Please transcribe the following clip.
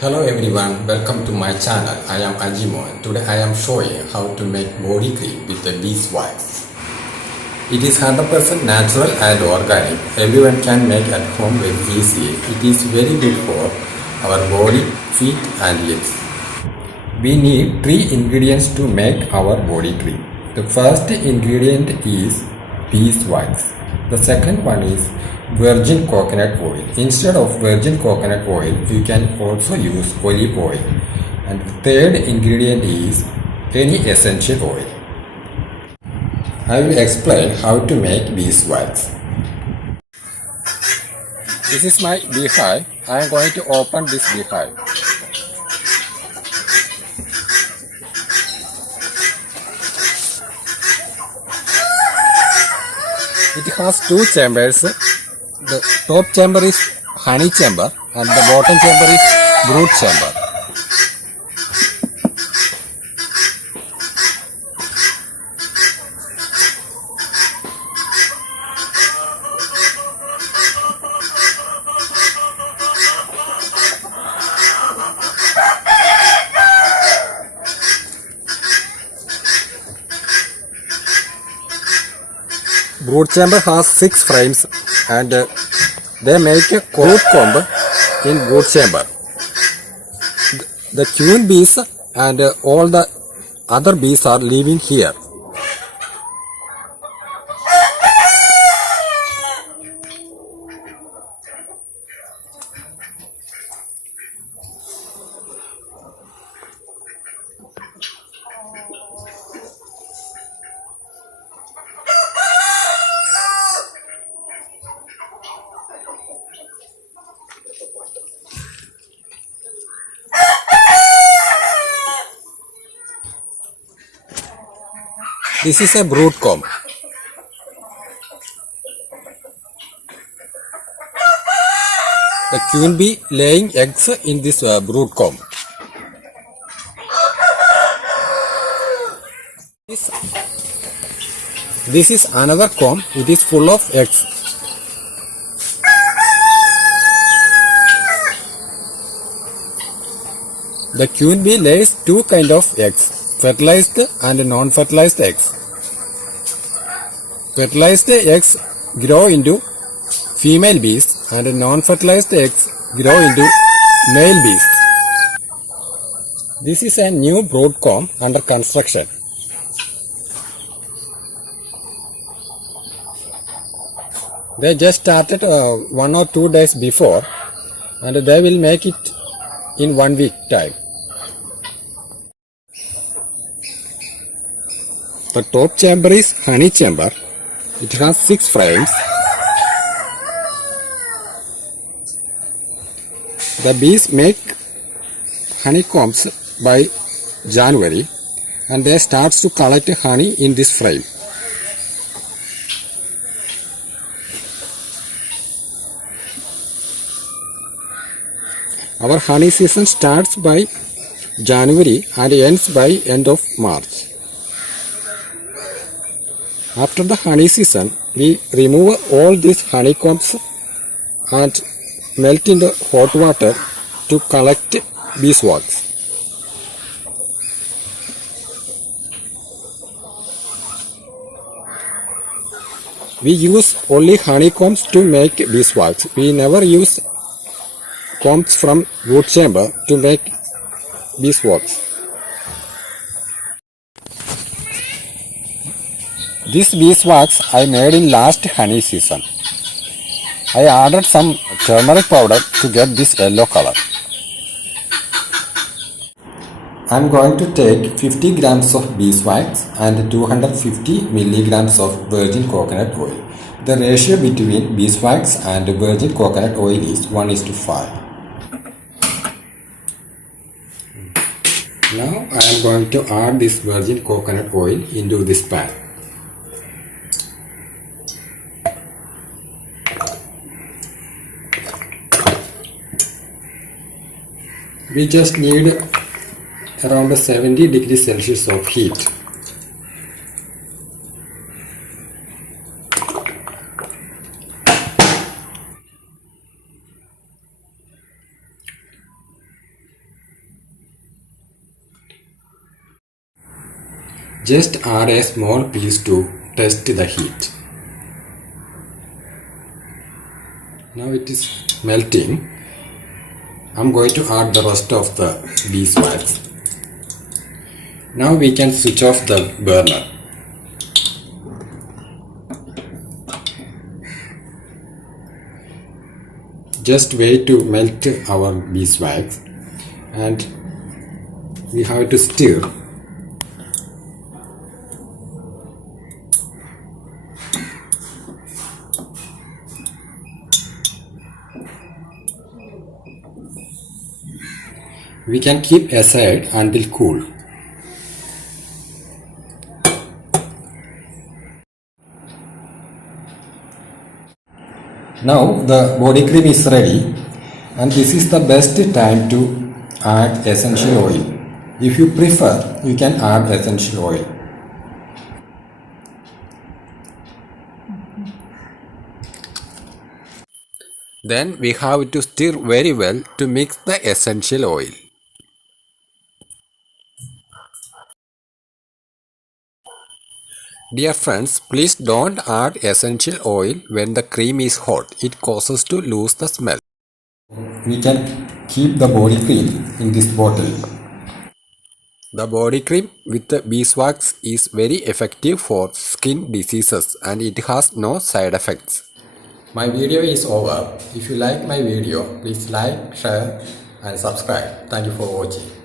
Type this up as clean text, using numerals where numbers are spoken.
Hello everyone, welcome to my channel. I am Ajimo and today I am showing how to make body cream with the beeswax. It is 100% natural and organic. Everyone can make at home very easily. It is very good for our body, feet and lips. We need 3 ingredients to make our body cream. The first ingredient is beeswax. The second one is virgin coconut oil. Instead of virgin coconut oil, you can also use olive oil. And the third ingredient is any essential oil. I will explain how to make beeswax. This is my beehive. I am going to open this beehive. It has 2 chambers. The top chamber is honey chamber and the bottom chamber is brood chamber. Brood chamber has 6 frames and they make a brood comb in brood chamber. The queen bees and all the other bees are living here. This is a brood comb. The queen bee laying eggs in this brood comb. This is another comb. It is full of eggs. The queen bee lays 2 kinds of eggs, fertilized and non-fertilized eggs. Fertilized eggs grow into female bees and non-fertilized eggs grow into male bees. This is a new brood comb under construction. They just started 1 or 2 days before and they will make it in 1 week time. The top chamber is honey chamber. It has 6 frames. The bees make honeycombs by January and they start to collect honey in this frame. Our honey season starts by January and ends by end of March. After the honey season, we remove all these honeycombs and melt in the hot water to collect beeswax. We use only honeycombs to make beeswax. We never use combs from brood chamber to make beeswax. This beeswax I made in last honey season. I added some turmeric powder to get this yellow color. I am going to take 50 grams of beeswax and 250 milligrams of virgin coconut oil. The ratio between beeswax and virgin coconut oil is 1:5. Now I am going to add this virgin coconut oil into this pan. We just need around 70 degrees Celsius of heat. Just add a small piece to test the heat. Now it is melting. I'm going to add the rest of the beeswax. Now we can switch off the burner. Just wait to melt our beeswax, and we have to stir. We can keep aside until cool. Now the body cream is ready, and this is the best time to add essential oil. If you prefer, you can add essential oil. Then we have to stir very well to mix the essential oil. Dear friends, please don't add essential oil when the cream is hot. It causes to lose the smell. We can keep the body cream in this bottle. The body cream with the beeswax is very effective for skin diseases and it has no side effects. My video is over. If you like my video, please like, share and subscribe. Thank you for watching.